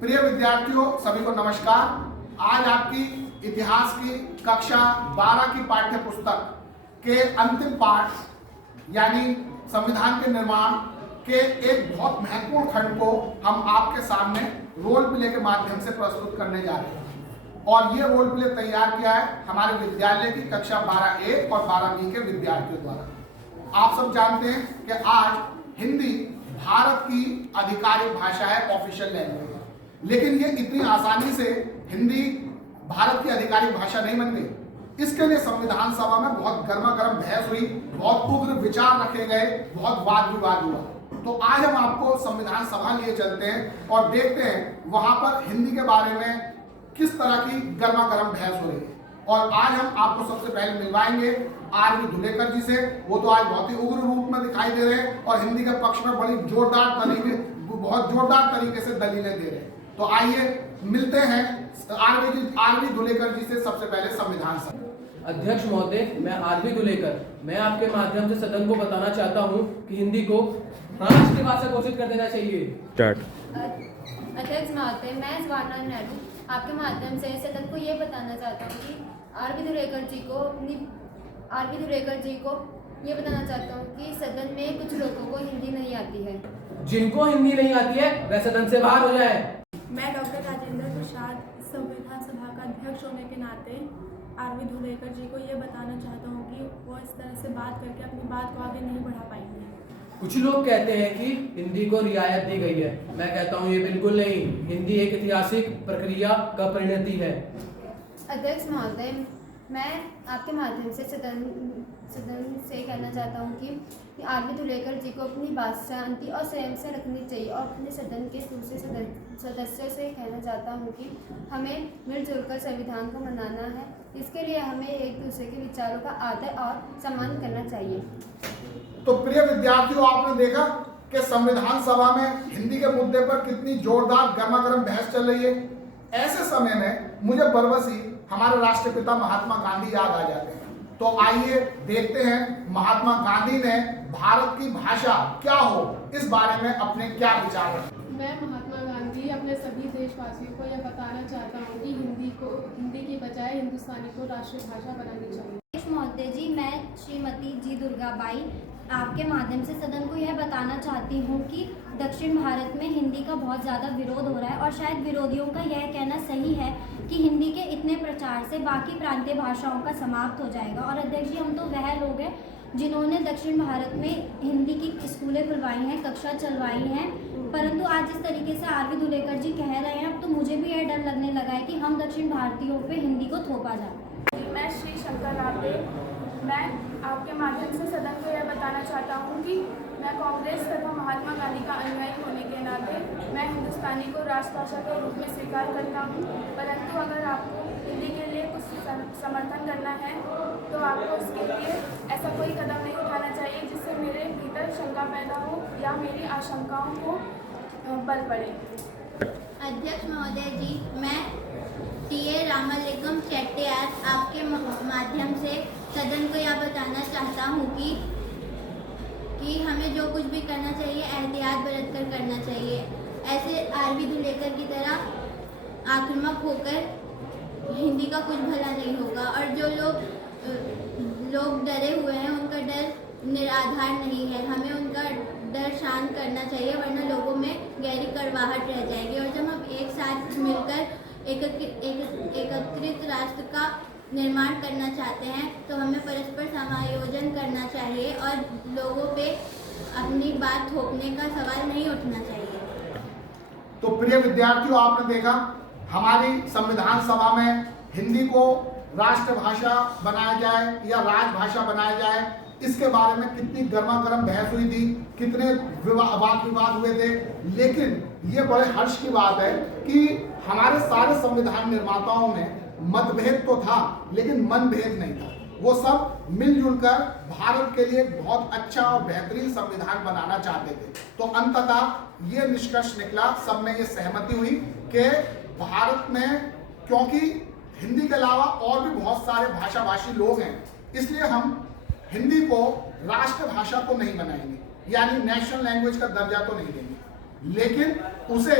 प्रिय विद्यार्थियों, सभी को नमस्कार। आज आपकी इतिहास की कक्षा 12 की पाठ्य पुस्तक के अंतिम पाठ यानी संविधान के निर्माण के एक बहुत महत्वपूर्ण खंड को हम आपके सामने रोल प्ले के माध्यम से प्रस्तुत करने जा रहे हैं। और ये रोल प्ले तैयार किया है हमारे विद्यालय की कक्षा 12A और 12B के विद्यार्थियों द्वारा। आप सब जानते हैं कि आज हिंदी भारत की आधिकारिक भाषा है, ऑफिशियल लैंग्वेज है। लेकिन ये इतनी आसानी से हिंदी भारत की आधिकारिक भाषा नहीं बन गई। इसके लिए संविधान सभा में बहुत गर्मा गर्म बहस हुई, बहुत उग्र विचार रखे गए, बहुत वाद विवाद हुआ। तो आज हम आपको संविधान सभा लिए चलते हैं और देखते हैं वहां पर हिंदी के बारे में किस तरह की गर्मा गर्म बहस हो रही है। और आज हम आपको सबसे पहले मिलवाएंगे आर.वी. धुलेकर जी से। वो तो आज बहुत ही उग्र रूप में दिखाई दे रहे हैं और हिंदी के पक्ष में बहुत जोरदार तरीके से दलीलें दे रहे हैं। तो आइए मिलते हैं आर.वी. धुलेकर जी से। सबसे पहले संविधान सभा अध्यक्ष महोदय, मैं आर.वी. धुलेकर, मैं आपके माध्यम से सदन को बताना चाहता हूं कि हिंदी को राष्ट्रीय भाषा घोषित कर देना चाहिए। अध्यक्ष महोदय, मैं जवाहरलाल नेहरू आपके माध्यम से सदन को ये बताना चाहता हूँ कि आर.वी. धुलेकर जी को ये बताना चाहता हूँ कि सदन में कुछ लोगों को हिंदी नहीं आती है। जिनको हिंदी नहीं आती है वह सदन से बाहर हो जाए। मैं डॉक्टर राजेंद्र प्रसाद संविधान सभा का अध्यक्ष होने के नाते आर.वी. धुलेकर जी को ये बताना चाहता हूँ कि वो इस तरह से बात करके अपनी बात को आगे नहीं बढ़ा पाएंगे। कुछ लोग कहते हैं कि हिंदी को रियायत दी गई है। मैं कहता हूँ ये बिल्कुल नहीं। हिंदी एक ऐतिहासिक प्रक्रिया का परिणति है। अध्यक्ष महोदय, मैं आपके माध्यम से सदन से कहना चाहता हूँ कि आर.वी. धुलेकर जी को अपनी बात शांति और संयम से रखनी चाहिए और अपने सदन के दूसरे सदस्यों से कहना चाहता हूँ कि हमें मिलजुल कर संविधान को मनाना है। इसके लिए हमें एक दूसरे के विचारों का आदर और सम्मान करना चाहिए। तो प्रिय विद्यार्थियों, आपने देखा कि संविधान सभा में हिंदी के मुद्दे पर कितनी जोरदार गर्मा गर्म बहस चल रही है। ऐसे समय में मुझे बरबसी हमारे राष्ट्रपिता महात्मा गांधी याद आ जाते हैं। तो आइए देखते हैं महात्मा गांधी ने भारत की भाषा क्या हो इस बारे में अपने क्या विचार रखे। मैं महात्मा गांधी अपने सभी देशवासियों को यह बताना चाहता हूँ कि हिंदी की बजाय हिंदुस्तानी को राष्ट्रीय भाषा बनानी चाहिए। महोदय जी, मैं श्रीमती जी दुर्गाबाई आपके माध्यम से सदन को यह बताना चाहती हूँ कि दक्षिण भारत में हिंदी का बहुत ज़्यादा विरोध हो रहा है और शायद विरोधियों का यह कहना सही है कि हिंदी के इतने प्रचार से बाकी प्रांतीय भाषाओं का समाप्त हो जाएगा। और अध्यक्ष जी, हम तो वह लोग हैं जिन्होंने दक्षिण भारत में हिंदी की स्कूलें खुलवाई हैं, कक्षा चलवाई हैं, परंतु आज जिस तरीके से आर.वी. धुलेकर जी कह रहे हैं, अब तो मुझे भी यह डर लगने लगा है कि हम दक्षिण भारतीयों पे हिंदी को थोपा जाए। मैं श्री शंकर रावते, मैं आपके माध्यम से सदन को यह बताना चाहता हूँ कि मैं कांग्रेस तथा महात्मा गांधी का अनुयायी होने के नाते मैं हिंदुस्तानी को राष्ट्रभाषा के रूप में स्वीकार करता हूँ। परंतु अगर आपको हिंदी के लिए कुछ समर्थन करना है तो आपको उसके लिए ऐसा कोई कदम नहीं उठाना चाहिए जिससे मेरे भीतर शंका पैदा हो या मेरी आशंकाओं को बल पड़े। अध्यक्ष महोदय जी, मैं टी.ए. रामलिंगम चेट्टियार आपके माध्यम से सदन को यह बताना चाहता हूँ कि हमें जो कुछ भी करना चाहिए एहतियात बरत कर करना चाहिए। ऐसे आर.वी. धुलेकर की तरह आक्रामक होकर हिंदी का कुछ भला नहीं होगा। और जो लोग डरे हुए हैं उनका डर निराधार नहीं है। हमें उनका डर शांत करना चाहिए, वरना लोगों में गहरी कड़वाहट रह जाएगी। और जब हम एक साथ मिलकर एकत्रित राष्ट्र का निर्माण करना चाहते हैं तो हमें परस्पर समायोजन करना चाहिए और लोगों पे अपनी बात थोपने का सवाल नहीं उठना चाहिए। तो प्रिय विद्यार्थियों, आपने देखा हमारी संविधान सभा में हिंदी को राष्ट्रभाषा बनाया जाए या राजभाषा बनाया जाए, इसके बारे में कितनी गर्मा गर्म बहस हुई थी, कितने वाद विवाद हुए थे। लेकिन ये बड़े हर्ष की बात है कि हमारे सारे संविधान निर्माताओं में मतभेद तो था लेकिन मनभेद नहीं था। वो सब मिलजुल कर भारत के लिए बहुत अच्छा और बेहतरीन संविधान बनाना चाहते थे। तो अंततः ये निष्कर्ष निकला, सब में ये सहमति हुई कि भारत में, क्योंकि हिंदी के अलावा और भी बहुत सारे भाषाभाषी लोग हैं, इसलिए हम हिंदी को राष्ट्रभाषा को नहीं बनाएंगे, यानी नेशनल लैंग्वेज का दर्जा तो नहीं देंगे, लेकिन उसे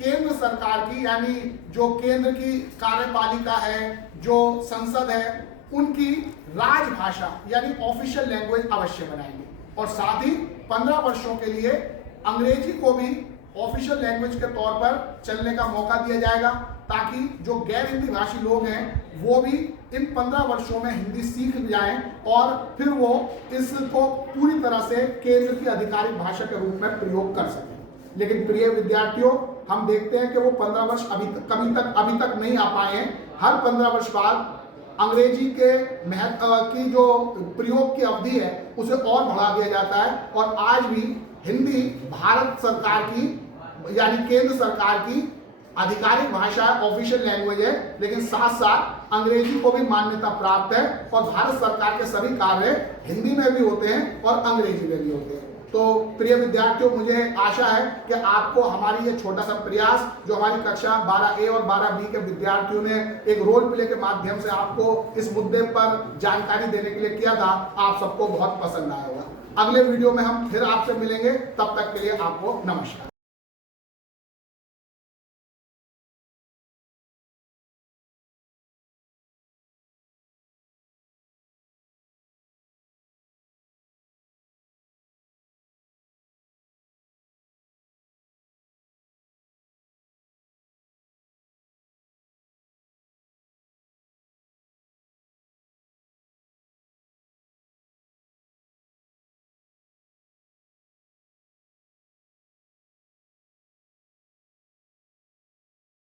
केंद्र सरकार की, यानी जो केंद्र की कार्यपालिका है, जो संसद है, उनकी राजभाषा यानी ऑफिशियल लैंग्वेज अवश्य बनाएंगे। और साथ ही 15 वर्षों के लिए अंग्रेजी को भी ऑफिशियल लैंग्वेज के तौर पर चलने का मौका दिया जाएगा, ताकि जो गैर हिंदी भाषी लोग हैं वो भी इन 15 वर्षों में हिंदी सीख जाएं और फिर वो इसको पूरी तरह से केंद्र की आधिकारिक भाषा के रूप में प्रयोग कर सकें। लेकिन प्रिय विद्यार्थियों, हम देखते हैं कि वो 15 वर्ष अभी तक नहीं आ पाए हैं। हर 15 वर्ष बाद अंग्रेजी के महत्व की जो प्रयोग की अवधि है उसे और बढ़ा दिया जाता है, और आज भी हिंदी भारत सरकार की यानी केंद्र सरकार की आधिकारिक भाषा ऑफिशियल लैंग्वेज है, लेकिन साथ साथ अंग्रेजी को भी मान्यता प्राप्त है और भारत सरकार के सभी कार्य हिंदी में भी होते हैं और अंग्रेजी में भी होते हैं। तो प्रिय विद्यार्थियों, मुझे आशा है कि आपको हमारी ये छोटा सा प्रयास जो हमारी कक्षा 12A और 12B के विद्यार्थियों ने एक रोल प्ले के माध्यम से आपको इस मुद्दे पर जानकारी देने के लिए किया था, आप सबको बहुत पसंद आया होगा। अगले वीडियो में हम फिर आपसे मिलेंगे, तब तक के लिए आपको नमस्कार।